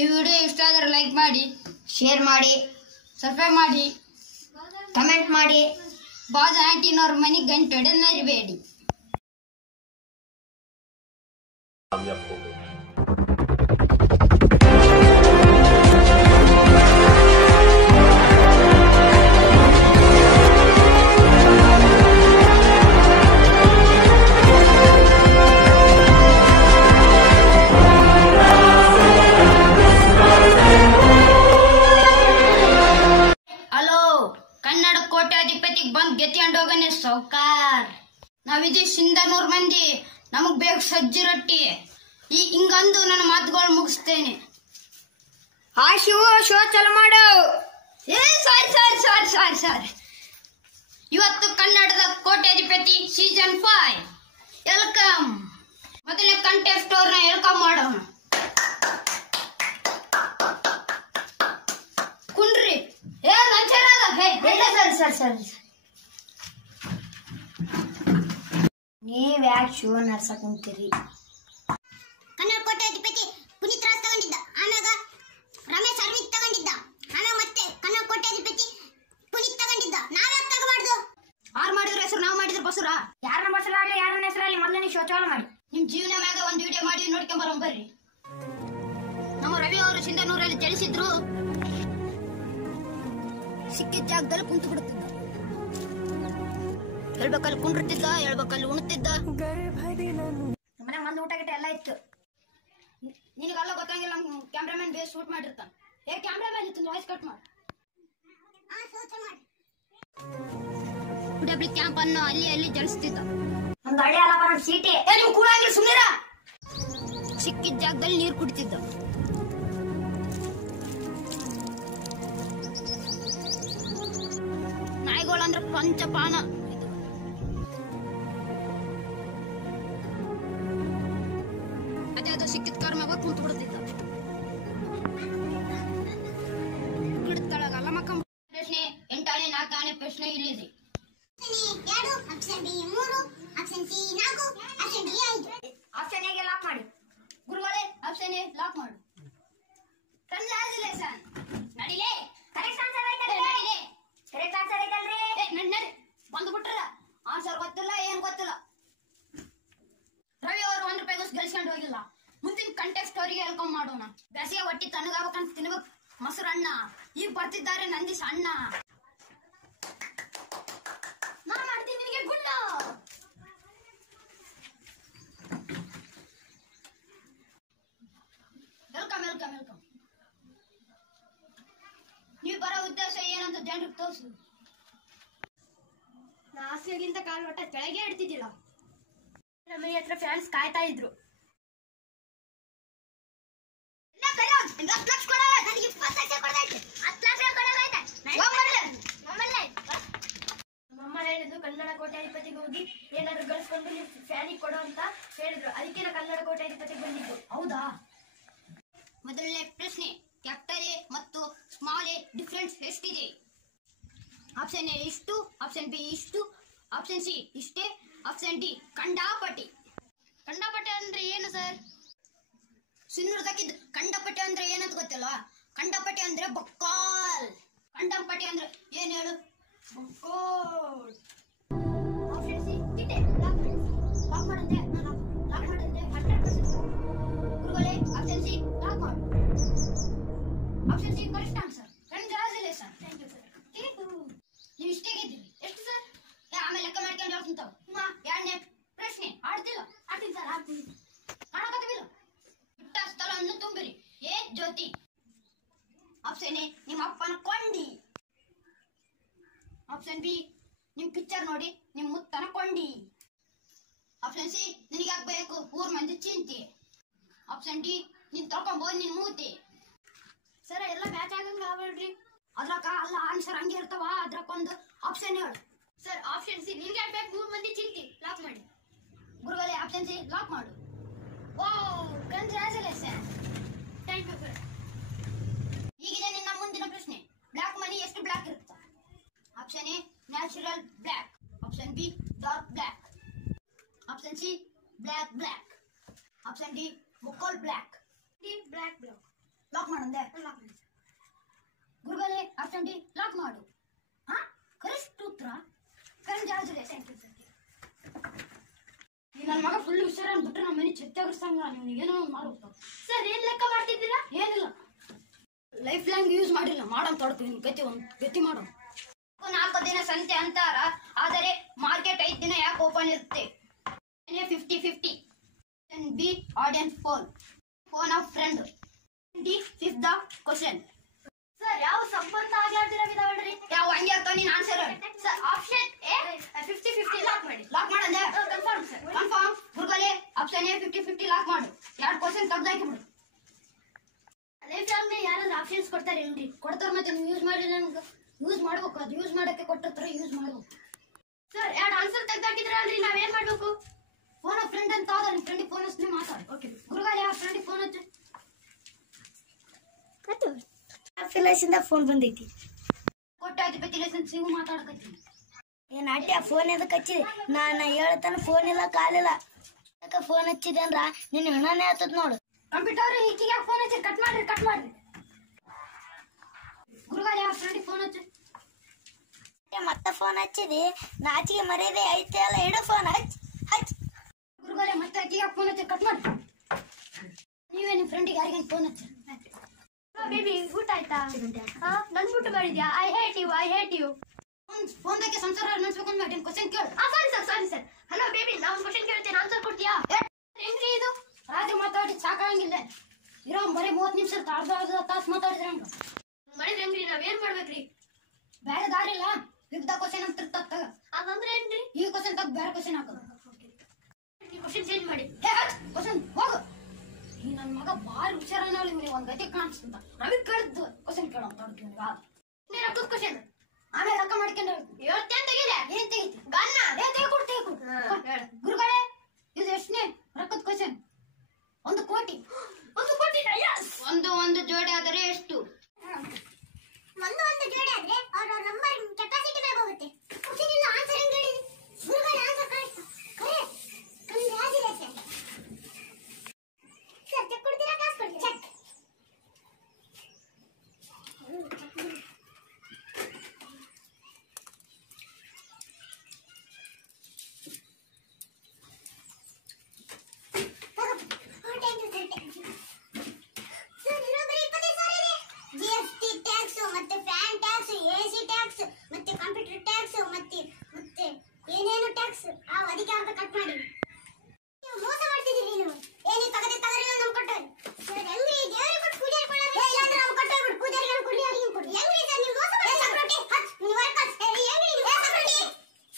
ಈ ವಿಡಿಯೋ ಇಷ್ಟ ಆದರೆ ಲೈಕ್ ಮಾಡಿ, ಶೇರ್ ಮಾಡಿ, ಸಬ್ಸ್ಕ್ರೈಬ್ ಮಾಡಿ, ಕಮೆಂಟ್ ಮಾಡಿ. ಬಾಜ್ ಆಂಟಿನವ್ರ ಮನೆಗೆ ಗಂಟೆ ಹೊಡೆದು ಮರಿಬೇಡಿ. ಕನ್ನಡ ಕೋಟ್ಯಾಧಿಪತಿಗೆ ಬಂದ್ ಗೆತ್ಕೊಂಡು ಹೋಗನೆ ಸೌಕಾರ್. ನಾವಿದ್ದೀವಿ ಸಿಂಧನೂರ್ ಮಂದಿ, ನಮಗ್ ಬೇಕು ಸಜ್ಜಿ ರೊಟ್ಟಿ. ಹಿಂಗಂದು ನನ್ನ ಮಾತುಗಳು ಮುಗಿಸ್ತೇನೆ. ಆ ಶಿವು ಶೋ ಚಲೋ ಮಾಡು. ಸಾರಿ. ಇವತ್ತು ಕನ್ನಡದ ಕೋಟ್ಯಾಧಿಪತಿ ಸೀಸನ್ 5 ವೆಲ್ಕಮ್. ಮೊದಲನೇ ಕಂಟೆಸ್ಟ್ ಅವ್ರನ್ನ ವೆಲ್ಕಮ್ ಮಾಡೋಣ. ಕುಂಡ್ರಿ. ಸರಿ ನೀವ್ ಯಾಕೆ ಶೋ ನಡ್ಸಕ್ ಕುಂತೀರಿ? ಕನ್ನಡ ಕೋಟ್ಯಾಧಿಪತಿ ಪುನೀತ್ ರಾಜ್ ತಗೊಂಡಿದ್ದ, ಆಮ್ಯಾಗ ರಮೇಶ್ ಅರವಿಂದ್ ತಗೊಂಡಿದ್ದ, ಆಮ್ಯಾಗ ಮತ್ತೆ ಕನ್ನಡ ಕೋಟ್ಯಾಧಿಪತಿ ಪುನೀತ್ ತಗೊಂಡಿದ್ದ. ನಾವ್ಯಾಕೆ ತಗೋಬಾರ್ದು? ಯಾರು ಮಾಡಿದ್ರ ಹೆಸರು, ನಾವು ಮಾಡಿದ್ರ ಬಸುರ. ಯಾರನ್ನ ಬಸಲಾಗ್ಲಿ ಯಾರನ್ನ ಹೆಸರಲ್ಲಿ ಮೊದಲನೇ ಶೋ ಚಾಲು ಮಾಡಿ. ನಿಮ್ ಜೀವನ ಮ್ಯಾಗ ಒಂದು ವಿಡಿಯೋ ಮಾಡಿ ನೋಡ್ಕೊಂಡ್ ಬರೋಣ ಬರ್ರಿ. ನಮ್ಮ ರವಿ ಅವರು ಸಿಂಧನೂರಲ್ಲಿ ಜನಿಸಿದ್ರು. ಸಿಕ್ಕಿದ ಜಾಗದಲ್ಲಿ ಕುಂತು ಬಿಡುತ್ತಿದ್ದ. ಹೇಳ್ಬೇಕಲ್ಲಿ ಕುಂಡಿರ್ತಿದ್ದ, ಹೇಳ್ಬೇಕಲ್ಲಿ ಉಣ್ತಿದ್ದ. ಮನೆ ಮಂದಿ ಊಟ ಗಿಟ್ಟ ಎಲ್ಲ ಇತ್ತು. ನಿನಗೆಲ್ಲ ಗೊತ್ತಂಗಿಲ್ಲ. ಕ್ಯಾಮ್ರಾಮನ್ ಬೇಸ್ ಶೂಟ್ ಮಾಡಿರ್ತಾನ. ಕ್ಯಾಮ್ರಾಮನ್ ಇತ್ತು ವಾಯ್ಸ್ ಕಟ್ ಮಾಡಿ. ಡಬ್ಲಿ ಕ್ಯಾಂಪ್ ಅನ್ನು ಅಲ್ಲಿ ಜಲಿಸ್ತಿದ್ದ. ಒಂದು ಹಳ್ಳಿ ಅಲ್ಲ ಬರೋಣ ಸೀಟಿ. ನೀವು ಕೂಡಂಗಿಲ್ಲ ಸುಮ್ಮನಿರ. ಸಿಕ್ಕಿದ ಜಾಗದಲ್ಲಿ ನೀರು ಕುಡಿತಿದ್ದ. ನಾಯಿಗಳಂದ್ರೆ ಪಂಚಪಾನ. ಅದೇ ಸಿಕ್ಕಿದ ಕರ್ಮಾಗ ಕುಂತು ಬಿಡ್ತಿದ್ದ. ಗಿಡದ ತಳಗ ಅಲ್ಲ ಮಕ್ಕ. ಪ್ರಶ್ನೆ 8ನೇ 4ನೇ ಪ್ರಶ್ನೆ ಇಲ್ಲಿದೆ. Option B 3, option C 4, option D 5. Option ಎಗೆ ಲಾಕ್ ಮಾಡಿ. ಗುರುಗಳೇ ಆಪ್ಷನ್ ಎ ಲಾಕ್ ಮಾಡು. ಕಂಗ್ರಾಚುಲೇಷನ್. ನಡಿಲೇ. ಕರೆಕ್ಟ್ ಆನ್ಸರ್ ಐತಲ್ರಿ? ನಡಿಲೇ. ಕರೆಕ್ಟ್ ಆನ್ಸರ್ ಐತಲ್ರಿ? ನಡಿ ಬಂದು ಬಿಟ್ರ. ಆನ್ಸರ್ ಗೊತ್ತಿಲ್ಲ, ಏನ್ ಗೊತ್ತಿಲ್ಲ. ರವಿ ಅವರು ₹1 ಗಳಿಸ್ಕೊಂಡು ಹೋಗಿಲ್ಲ. ಮುಂದಿನ ಕಂಟೆಸ್ಟ್ ಅವರಿಗೆ ವೆಲ್ಕಮ್ ಮಾಡೋಣ. ಬೇಸಿಗೆ ಹೊಟ್ಟಿ ತಣ್ಣಗಾಗಬೇಕಂತ ತಿನ್ಬೇಕು ಮೊಸರನ್ನ. ಈಗ ಬರ್ತಿದ್ದಾರೆ ನಂದೀಶ್ ಅಣ್ಣ. ನಾ ಮಾಡ್ತೀನಿ ನಿನಗೆ ಗುಂಡ. ವೆಲ್ಕಮ್. ನೀವು ಬರೋ ಉದ್ದೇಶ ಏನಂತ ಜನರಿಗೆ ತೋರಿಸು. ನಾ ಹಾಸ್ಟೆಲ್ಗಿಂತ ಕಾಲ್ ಒಟ್ಟ ಕೆಳಗೆ ಇಡ್ತಿದ್ದಿಲ್ಲ. ನಮ್ಮ ಹತ್ರ ಫ್ಯಾನ್ಸ್ ಕಾಯ್ತಾ ಇದ್ರು. ನಮ್ಮಮ್ಮ ಹೇಳಿದ್ರು ಕನ್ನಡ ಕೋಟ್ಯಾಧಿಪತಿಗೆ ಹೋಗಿ ಏನಾದ್ರು ಗಳಿಸ್ಕೊಂಡು ನೀವು ಫ್ಯಾನಿಗೆ ಕೊಡು ಅಂತ ಹೇಳಿದ್ರು. ಅದಕ್ಕೆ ನಾ ಕನ್ನಡ ಕೋಟ್ಯಾಧಿಪತಿಗೆ ಬಂದಿದ್ದು. ಹೌದಾ? ಮೊದಲನೇ ಪ್ರಶ್ನೆ, ಕ್ಯಾಪಿಟಲ್ ಎ ಮತ್ತು ಸ್ಮಾಲ್ ಎ ಡಿಫರೆನ್ಸ್ ಎಷ್ಟಿದೆ? ಆಪ್ಷನ್ ಎ ಇಷ್ಟು, ಆಪ್ಷನ್ ಬಿ ಇಷ್ಟು, ಆಪ್ಷನ್ ಸಿ ಇಷ್ಟೇ, ಆಪ್ಷನ್ ಡಿ ಕಂಡಾಪಟ್ಟಿ. ಕಂಡಾಪಟ್ಟಿ ಅಂದ್ರೆ ಏನು ಸರ್? ಸಿನ್ನೂರ್ದಾಕಿದ್ ಕಂಡಾಪಟ್ಟಿ ಅಂದ್ರೆ ಏನಂತ ಗೊತ್ತಿಲ್ವಾ? ಕಂಡಾಪಟ್ಟಿ ಅಂದ್ರೆ ಬಕ್ಕಾಲ್. ಕಂಡಾಪಟ್ಟಿ ಅಂದ್ರೆ ಏನ್ ಹೇಳು? ಬಕ್ಕಾಲ್. ಆಪ್ಷನ್ ಸಿ ಇಷ್ಟೇ. ಲಾಕ್ ಮಾಡಂತೆ 100%. ಗುರುಗಳೇ ಆಪ್ಷನ್ ಸಿ ಲಾಕ್ ಮಾಡು. Option C correct answer. Congratulation. Thank you sir. ನೀವು ಇಷ್ಟೇ ಗೆದ್ದಿರಿ. ಎಷ್ಟು ಸರ್? ಆಮೇಲೆ ಲೆಕ್ಕ ಮಾಡ್ಕೊಂಡು ಹೇಳ್ತಿಂತಾವ. 2ನೇ ಪ್ರಶ್ನೆ ಆಡ್ತೀನಿ ಸರ್. ಕಾಣಕತ್ತಿಲ್ಲ. ಬಿಟ್ಟ ಸ್ಥಳವನ್ನು ತುಂಬಿರಿ. ಎ ಜ್ಯೋತಿ. ಆಪ್ಷನ್ ಎ ನಿಮ್ಮ ಅಪ್ಪನ ಕೊಂಡಿ. ಆಪ್ಷನ್ ಬಿ ನಿಮ್ ಪಿಕ್ಚರ್ ನೋಡಿ ನಿಮ್ ಮುತ್ತನ ಕೊಂಡಿ. ಆಪ್ಷನ್ ಸಿ ನಿನಗಾಗಬೇಕು ಊರ್ ಮಂದಿ ಚಿಂತೆ. ಆಪ್ಷನ್ ಡಿ ನೀನ್ ತೊಳ್ಕೊಂಬೋದು ನಿನ್ ಮೂತಿ. ಸರ ಎಲ್ಲ ಮ್ಯಾಚ್ ಆಗಂಗ ಆಗ್ಬೇಡ್ರಿ. ಅದ್ರಾಗ ಅಲ್ಲ ಆನ್ಸರ್ ಹಂಗೆ ಇರ್ತಾವ. ಅದ್ರಕ್ಕೊಂದು ಆಪ್ಷನ್ ಹೇಳು. ಸರ್ ಆಪ್ಷನ್ ಸಿ ನಿನ್ಗೆ ಆಗ್ಬೇಕು 3 ಮಂದಿ ಚಿಂತಿ. ಲಾಕ್ ಮಾಡಿ. ಗುರುಗಳೇ ಆಪ್ಷನ್ ಸಿ ಲಾಕ್ ಮಾಡು. Wow, congratulation. Thank you sir. ಈಗಿದೆ ನಿನ್ನ ಮುಂದಿನ ಪ್ರಶ್ನೆ. ಬ್ಲಾಕ್ ಮನಿ ಎಷ್ಟು ಬ್ಲಾಕ್ ಇರುತ್ತೆ? Option A natural black, option B dark black, option C black. Option D ಮುಕ್ಕೋಲ್ ಬ್ಲಾಕ್. Black black. ಲಾಕ್ ಮಾಡಂದೆ. ಗುರುಗಳೇ ಆಪ್ಷನ್ ಡಿ ಲಾಕ್ ಮಾಡು. ಕರೆಕ್ಟ್ ಉತ್ತರ. ಕಂಗ್ರಾಚುಲೇಷನ್. ನನ್ನ ಮಗ ಫುಲ್ ಹುಷಾರನ್ ಬಿಟ್ರೆ ನಮ್ಮ ಮನೆ ಚೆತ್ತಾಗಿರ್ಸಂಗ ನೀವು ಏನೋ ಮಾಡ್ಬೇಕು. ಸರ್ ಏನ್ ಲೆಕ್ಕ ಮಾಡ್ತಿದ್ದೀರಾ? ಏನಿಲ್ಲ, ಲೈಫ್ ಲಾಂಗ್ ಯೂಸ್ ಮಾಡಿಲ್ಲ. ಮಾಡಮ್ ತೊಡ್ತೀನಿ ಗತಿ ಮಾಡೋ. 4 ದಿನ ಸಂತೆ ಅಂತಾರ, ಆದರೆ ಮಾರ್ಕೆಟ್ 5 ದಿನ ಯಾಕೆ ಓಪನ್ ಇರುತ್ತೆ? 50-50. B audience phone of friend. D fifth the question. Sir ಯಾವ ಸಂಬಂಧ ಆಗ್ಲಾರ್ದಿರ ವಿಧ ಹೇಳ್ರಿ. ಯಾವ ಹಂಗೆ ಆಗ್ತಾವ ನೀನ್ answer. Sir option A 50-50 lock ಮಾಡಿ. ಲಾಕ್ ಮಾಡಂದೆ. Confirm sir. ಕನ್ಫರ್ಮ್. ಗುರುಗಳೇ ಆಪ್ಷನ್ ಎ 50-50 ಲಾಕ್ ಮಾಡು. 2 ಕ್ವಶನ್ ತೆಗ್ದಾಕಿ ಬಿಡು. ಲೈಫ್ ಲಾಂಗ್ ಯಾರಾದ್ರೂ ಆಪ್ಷನ್ಸ್ ಕೊಡ್ತಾರೆ ಏನ್ರಿ? ಕೊಡ್ತಾರ, ಮತ್ತೆ ನೀವು ಯೂಸ್ ಮಾಡಿಲ್ಲ. ನಮ್ಗೆ ಯೂಸ್ ಮಾಡ್ಬೇಕು. ಅದು ಯೂಸ್ ಮಾಡಕ್ಕೆ ಕೊಟ್ಟಿರ್ತಾರೆ, ಯೂಸ್ ಮಾಡ್ಬೇಕು. ಸರ್ 2 ಆನ್ಸರ್ ತೆಗ್ದಾಕಿದ್ರ ಅಲ್ರಿ, ನಾವೇನ್ ಮಾಡ್ಬೇಕು? ಫೋನ್ ಆಫ್ ಫ್ರೆಂಡ್ ಅಂತ ಆದ, ನಿಮ್ ಫ್ರೆಂಡಿಗೆ ಫೋನ್ ಹಚ್ಚಿ ಮಾತಾಡಿ. ಓಕೆ ಗುರುಗಳೇ ಆ ಫ್ರೆಂಡಿಗೆ ಫೋನ್ ಹಚ್ಚಿ. ಫಿಲಸಿಂದ ಫೋನ್ ಬಂದೈತಿ. ಕೋಟ್ಯಾಧಿಪತಿ ಲೈಸೆನ್ಸ್ ಇವು ಮಾತಾಡಕತ್ತೀನಿ. ಏನ್ ಆಟ್ಯ ಫೋನ್ ಎದಕ್ಕೆ ಹಚ್ಚಿದೆ? ನಾನು ಹೇಳ್ತಾನ ಫೋನ್ ಇಲ್ಲ ಕಾಲಿಲ್ಲ. ಅದಕ್ಕೆ ಫೋನ್ ಹಚ್ಚಿದೆ ಅಂದ್ರ ನಿನ್ನ ಹಣನೇ ಆತದ ನೋಡು. ಕಂಪ್ಯೂಟರ್ ಈಕಿಗೆ ಫೋನ್ ಹಚ್ಚಿ ಕಟ್ ಮಾಡ್ರಿ. ಗುರುಗಳೇ ಆ ಫ್ರೆಂಡಿಗೆ ಫೋನ್ ಹಚ್ಚಿ. ಮತ್ತೆ ಫೋನ್ ಹಚ್ಚಿದಿ, ನಾಚಿಗೆ ಮರ್ಯಾದೆ ಐತೆ ಅಲ್ಲ, ಇಡು ಫೋನ್ ಹಚ್. ಗುರುಗಳೇ ಮತ್ತೆ ಆಕಿಗೆ ಫೋನ್ ಹಚ್ಚಿ ಕಟ್ ಮಾಡಿ. ನೀವೇ ನಿಮ್ಮ ಫ್ರೆಂಡಿಗೆ ಯಾರಿಗೇನು ಫೋನ್ ಹಚ್ಚಿ. ಬೇಬಿ ಊಟ ಆಯ್ತಾ? ನನ್ ಬಿಟ್ಟು ಮಾಡಿದ್ಯಾ? I hate you. ಫೋನ್ದಾಗೆ ಸಂಸಾರ ನಡೆಸ್ಬೇಕಂತ ಮಾಡಿ ಕ್ವಶನ್ ಕೇಳು. Sorry sir. ಹಲೋ ಬೇಬಿ, ನಾ ಒಂದು ಕ್ವಶನ್ ಕೇಳ್ತೇನೆ, ಆನ್ಸರ್ ಕೊಡ್ತೀಯಾ? ಹೆಂಗ್ರಿ ಇದು? ರಾತ್ರಿ ಮಾತಾಡಿ ಸಾಕಾಗಂಗಿಲ್ಲ. ಇರೋ ಬರೀ 30 ನಿಮಿಷ ಅರ್ಧ ತಾಸು ಮಾತಾಡಿದ್ರೆ ಹಂಗ ಮಾಡಿದ್ರೆ ಹೆಂಗ್ರಿ? ನಾವೇನ್ ಮಾಡ್ಬೇಕ್ರಿ? ಬೇರೆ ದಾರಿ ಇಲ್ಲ. ಫಿಫ್ತ್ ಕ್ವಶನ್ ಅಂತ ತಗ. ಅದಂದ್ರೆ ಏನ್ರಿ? ಈ ಕ್ವಶನ್ ತಗ ಬೇರೆ ಕ್ವಶನ್ ಹಾಕೋದು. ಕ್ವಶನ್ ಚೇಂಜ್ ಮಾಡಿ. ಕ್ವಶನ್ ಹೋಗು. ಈ ನನ್ನ ಮಗ ಭಾರಿ ಹುಷಾರನ ಇವನಿಗೆ ಒಂದು ಗತಿ ಕಾಣಿಸ್ತಂತ. ರವಿ ಕೇಳಿದ್ದು ಕ್ವಶನ್ ಕೇಳೋ ರೊಕ್ಕದ ಕ್ವಶನ್. ಆಮೇಲೆ ರೊಕ್ಕ ಮಾಡ್ಕೊಂಡು ಇವತ್ತೇನ್ ತೆಗಿದೆ? ಏನ್ ತೆಗಿತಿ? ಗನ್ನ ತೆಗಿಕೊಡು. ಗುರುಗಳೇ ಇದು ಎಷ್ಟನೇ ರೊಕ್ಕದ ಕ್ವಶನ್? 1 ಕೋಟಿ. 1 ಕೋಟಿ. ಒಂದು ಜೋಡಿ ಆದರೆ ಎಷ್ಟು? ಒಂದು ಜೋಡಿ ಆದ್ರೆ ಅವರ ನಂಬರ್ ಕೆಪಾಸಿಟಿ ಮೇಲೆ ಹೋಗುತ್ತೆ. ಕ್ವಶ್ಚನ್ ಇಲ್ಲ, ಆನ್ಸರ್ ಹೆಂಗ್ ಹೇಳಿದಿ? ಗುರುಗಳ answer correct. Congratulation. Sir check ಕೊಡ್ತೀರಾ, ಕ್ಲಾಸ್ ಕೊಡ್ತೀರಾ? ಚೆಕ್. GST ಟ್ಯಾಕ್ಸ್ ಮತ್ತೆ ಫ್ಯಾನ್ ಟ್ಯಾಕ್ಸ್, AC ಟ್ಯಾಕ್ಸ್ ಮತ್ತೆ ಕಂಪ್ಯೂಟರ್ ಟ್ಯಾಕ್ಸ್ ಮತ್ತೆ ಏನೇನು ಟ್ಯಾಕ್ಸ್ ಅದಕ್ಕೆ ಅರ್ಧ ಕಟ್ ಮಾಡಿ. ನೀವು ಮೋಸ ಮಾಡ್ತಿದ್ದೀರಿ. ನೀವು ಏನೇ ತಗದೆ ನಮ್ಗೆ ಕೊಟ್ಟವ್ರಿ. ಸರ್ ಹೆಂಗ್ರಿ ದೇವರಿಗೆ ಕೊಟ್ಟು ಪೂಜಾರಿ ಕೊಡೋದು? ಇಲ್ಲ ಅಂದ್ರೆ ನಮ್ಗೆ ಕೊಟ್ಟವ್ರಿ ಪೂಜಾರಿಗೆ ಕೊಡಿ, ಯಾರಿಗೆ ಕೊಡಿ. ಹೆಂಗ್ರಿ ಸರ್ ನೀವು ಮೋಸ ಮಾಡಿ? ಸಕ್ರಟಿ ಹಚ್ ನೀವು ವರ್ಕರ್ಸ್ ಹೆಂಗ್ರಿ ನೀವು ಸಕ್ರಟಿ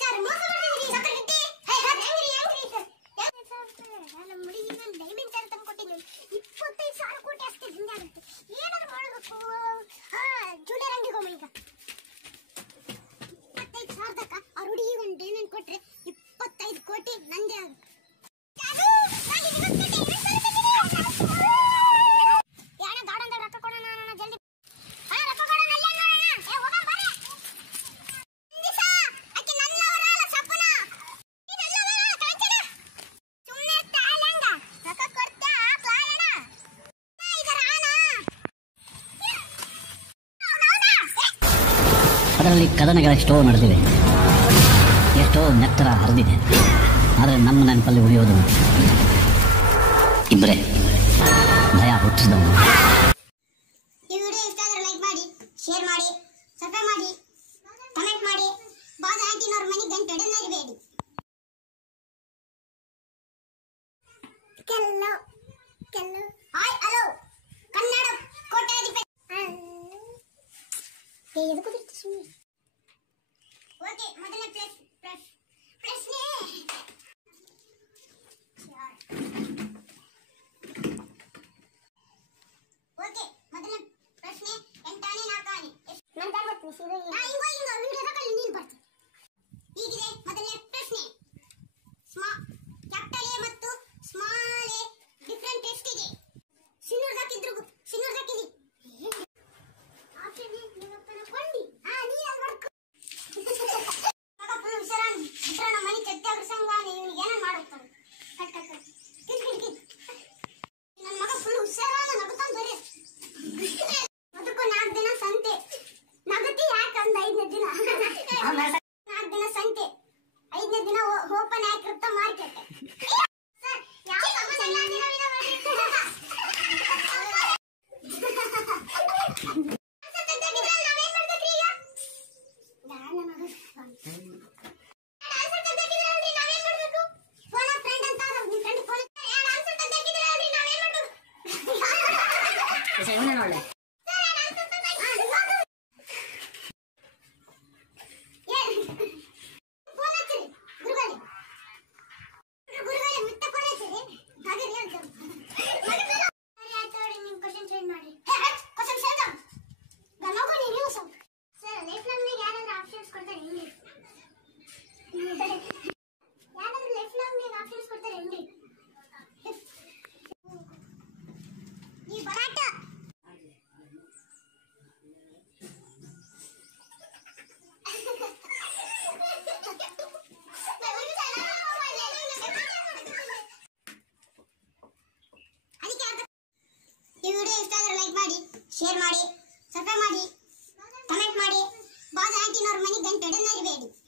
ಸರ್ ಮೋಸ ಮಾಡ್ತಿದ್ದೀರಿ. ಸಕ್ರಟಿ ಹೆಂಗ್ರಿ ಸರ್? ನಮ್ಮ ಹುಡುಗಿಗೆ ಒಂದು ಡೈಮಂಡ್ ಸರ್ ತಂದು ಕೊಟ್ಟಿದ್ದೀನಿ. 25,000 ಕೋಟಿ ಅಷ್ಟೇ ದಿಂಡ ಆಗುತ್ತೆ. ಏನಾದ್ರು ಮಾಡಬೇಕು. ಜೂನಿಯರ್ ಅಂಗಡಿಗೆ ಹೋಮ. ಈಗ 25,000 ಅವ್ರ ಹುಡುಗಿಗೆ ಒಂದು ಡೈಮಂಡ್ ಕೊಟ್ರೆ 25 ಕೋಟಿ ನಂದೇ ಆಗುತ್ತೆ. ರೊಕ್ಕ ಕೊಡೋಣ ಜಲ್ದಿ. ರೊಕ್ಕ ಕೊಡೋಣ ಅಲ್ಲೇ ನೋಡೋಣ. ಹೋಗ ಬಾರೆ. ಸುಮ್ಮನೆ ತಾಳಂಗ ರೊಕ್ಕ ಕೊಡ್ತಾ ಕ್ಲಾಯಣ ಇದರ ಆನ. ಅದರಲ್ಲಿ ಕದನಗಳ ಎಷ್ಟೋ ನಡೆದಿವೆ, ಎಷ್ಟೋ ನೆತ್ತರ ಹರಿದಿದೆ. ಆದರೆ ನಮ್ಮ ನೆನಪಲ್ಲಿ ಉಳಿಯೋದು ಇಬ್ಬರೇ, ಭಯ ಹುಟ್ಟಿಸಿದವನು. ಈ ವಿಡಿಯೋ ಇಷ್ಟ ಆದರೆ ಲೈಕ್ ಮಾಡಿ, ಶೇರ್ ಮಾಡಿ, ಸಬ್ಸ್ಕ್ರೈಬ್ ಮಾಡಿ, ಕಮೆಂಟ್ ಮಾಡಿ. ಬಾಸ್ ಆಂಟಿನವ್ರ ಮನೆಗೆ ಗಂಟೆ ಹೊಡೆಯಬೇಡಿ. ಹಾಯ್ ಹಲೋ ಕನ್ನಡ ಕೋಟ್ಯಾಧಿಪತಿ. ಓಕೆ, ಮೊದಲನೇ ಪ್ರಶ್ನೆ. ಓಕೆ, ಮೊದಲನೇ ಪ್ರಶ್ನೆ. 8 ಆನೆ 4 ಆನೆ. ಹಿಂಗ ವಿಡಿಯೋ ತಗೊಳ್ಳಿ, ನೀನು ಬರ್ತೀನಿ. ಹೀಗಿದೆ ಮೊದಲನೇ ಪ್ರಶ್ನೆ. ಕ್ಯಾಪಿಟಲ್ ಎ ಮತ್ತು ಸ್ಮಾಲ್ ಎ ಡಿಫರೆಂಟ್ ಎಷ್ಟಿದೆ? ಸಿನ್ನೂರ್ದಾಕಿದ್ರು ಸಿನ್ನೂರ್ದಾಕಿದಿ. ಆಪ್ಷನ್ ಎ ನಿಮ್ಮಪ್ಪನ ಕೊಂಡಿ. ನೀ ಅದು ಮಾಡ್ಕೊ. ಮಗ ಫುಲ್ ಹುಷಾರಾನ್ ಬಿಟ್ರ ನಮ್ಮ ಮನೆ ಚೆತ್ತಾಗ್ರ ಸಂಘ ಇವನಿಗೆ ಏನ ಮಾಡ್ತಾನೆ. ಕಟ್ ಕಟ್ ಕಟ್ ಕಿತ್ ಕಿತ್ ಕಿತ್. ನನ್ನ ಮಗ ಫುಲ್ ಹುಷಾರಾನ ನಗುತ್ತಾನ ಬರೀ. ನೋಡ್ಲೆ ಈ ವಿಡಿಯೋ ಇಷ್ಟ ಆದರೆ ಲೈಕ್ ಮಾಡಿ, ಶೇರ್ ಮಾಡಿ.